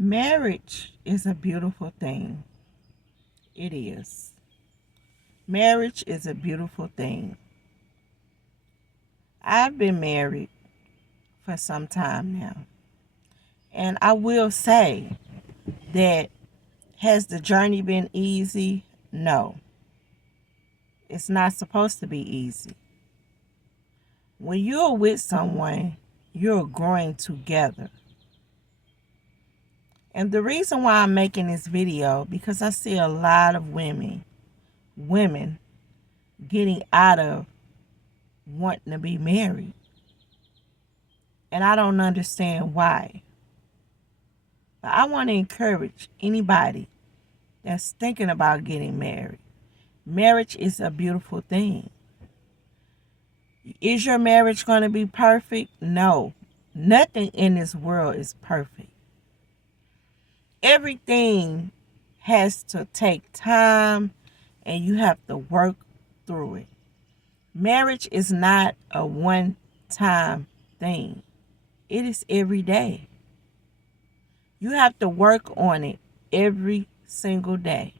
Marriage is a beautiful thing. It is. Marriage is a beautiful thing. I've been married for some time now. And I will say that has the journey been easy? No. It's not supposed to be easy. When you're with someone, you're growing together. And the reason why I'm making this video, because I see a lot of women getting out of wanting to be married. And I don't understand why. But I want to encourage anybody that's thinking about getting married. Marriage is a beautiful thing. Is your marriage going to be perfect? No. Nothing in this world is perfect. Everything has to take time and you have to work through it. Marriage is not a one-time thing. It is every day. You have to work on it every single day.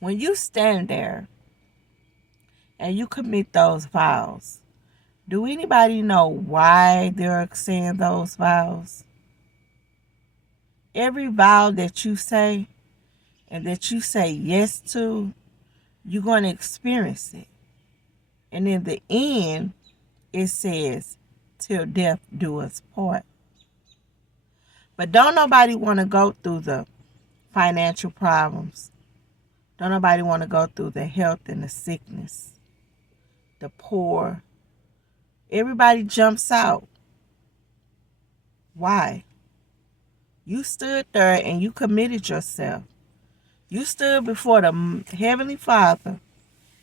When you stand there and you commit those vows, do anybody know why they're saying those vows? Every vow that you say and that you say yes to, you're going to experience it. And in the end, it says, till death do us part. But don't nobody want to go through the financial problems. Don't nobody want to go through the health and the sickness, the poor. Everybody jumps out. Why? You stood there and you committed yourself. You stood before the Heavenly Father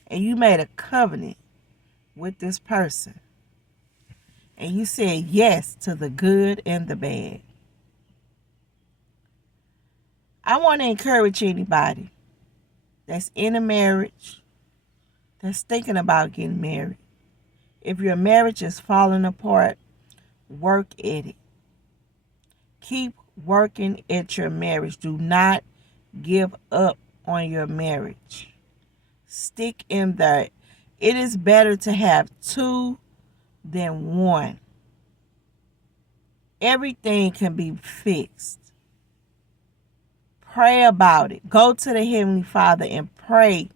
and you made a covenant with this person. And you said yes to the good and the bad. I want to encourage anybody that's in a marriage, that's thinking about getting married. If your marriage is falling apart, work at it. Keep working at your marriage. Do not give up on your marriage. Stick in there. It is better to have two than one. Everything can be fixed. Pray about it. Go to the Heavenly Father and pray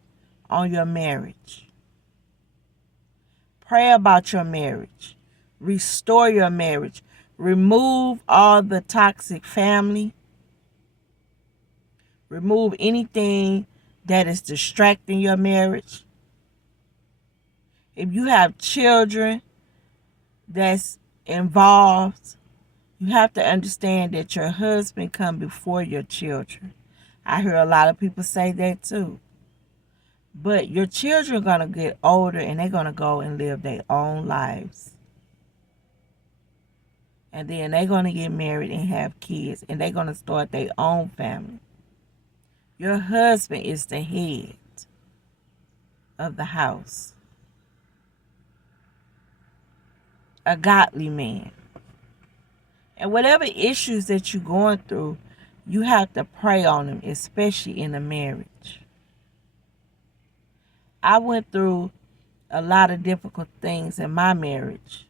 on your marriage. Pray about your marriage. Restore your marriage. Remove all the toxic family. Remove anything that is distracting your marriage. If you have children that's involved, you have to understand that your husband comes before your children. I hear a lot of people say that too. But your children are going to get older and they're going to go and live their own lives. And then they're going to get married and have kids. And they're going to start their own family. Your husband is the head of the house. A godly man. And whatever issues that you're going through, you have to pray on them, especially in a marriage. I went through a lot of difficult things in my marriage.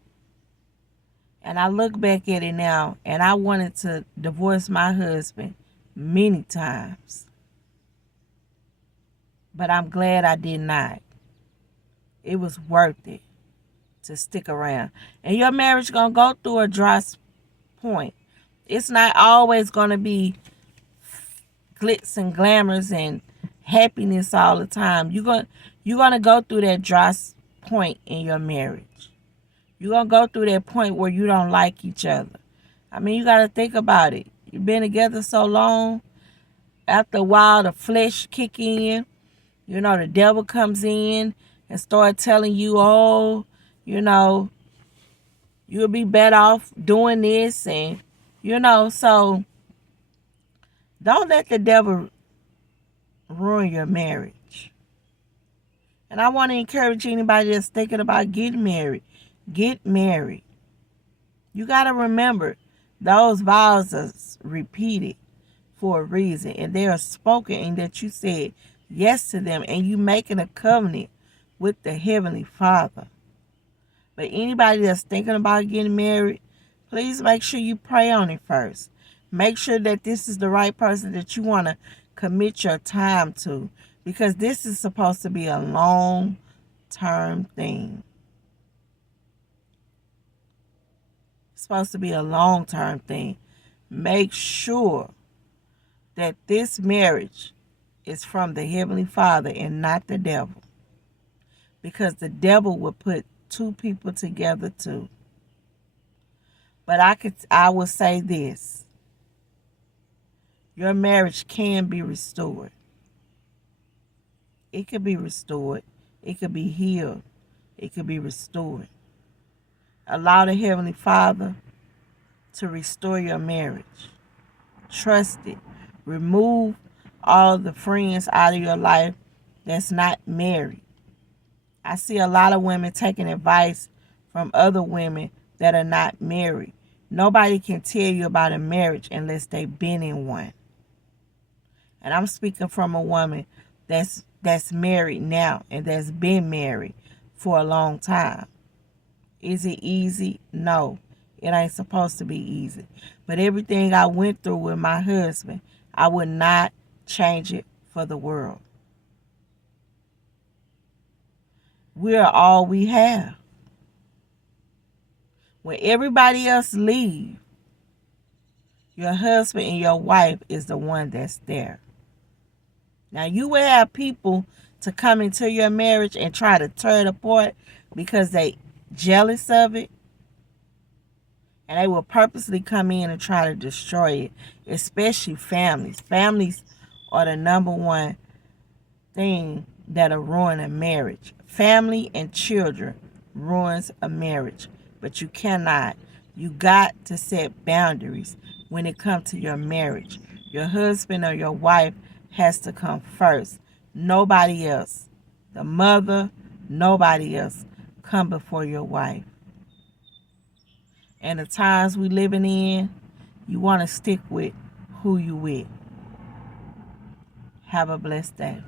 And I look back at it now, and I wanted to divorce my husband many times. But I'm glad I did not. It was worth it to stick around. And your marriage going to go through a dry point. It's not always going to be glitz and glamours and happiness all the time. You're going to go through that dry point in your marriage. You're going to go through that point where you don't like each other. I mean, you got to think about it. You've been together so long. After a while, the flesh kick in. You know, the devil comes in and start telling you, oh, you know, you'll be better off doing this. And, you know, so don't let the devil ruin your marriage. And I want to encourage anybody that's thinking about getting married. Get married. You got to remember, Those vows are repeated for a reason, and they are spoken, and that you said yes to them, and you making a covenant with the Heavenly Father. But anybody that's thinking about getting married, please make sure you pray on it first. Make sure that this is the right person that you want to commit your time to, because this is supposed to be a long-term thing. It's supposed to be a long-term thing. Make sure that this marriage is from the Heavenly Father and not the devil, because the devil will put two people together too. But I will say this. Your marriage can be restored. It could be restored. It could be healed. It could be restored. Allow the Heavenly Father to restore your marriage. Trust it. Remove all the friends out of your life that's not married. I see a lot of women taking advice from other women that are not married. Nobody can tell you about a marriage unless they've been in one. And I'm speaking from a woman that's married now and that's been married for a long time. Is it easy? No. It ain't supposed to be easy. But everything I went through with my husband, I would not change it for the world. We are all we have. When everybody else leave, your husband and your wife is the one that's there. Now, you will have people to come into your marriage and try to tear it apart because they jealous of it. And they will purposely come in and try to destroy it, especially families. Families are the number one thing that'll ruin a marriage. Family and children ruins a marriage. But you cannot. You got to set boundaries when it comes to your marriage. Your husband or your wife has to come first. Nobody else. The mother, nobody else come before your wife. And the times we living in, you want to stick with who you with. Have a blessed day.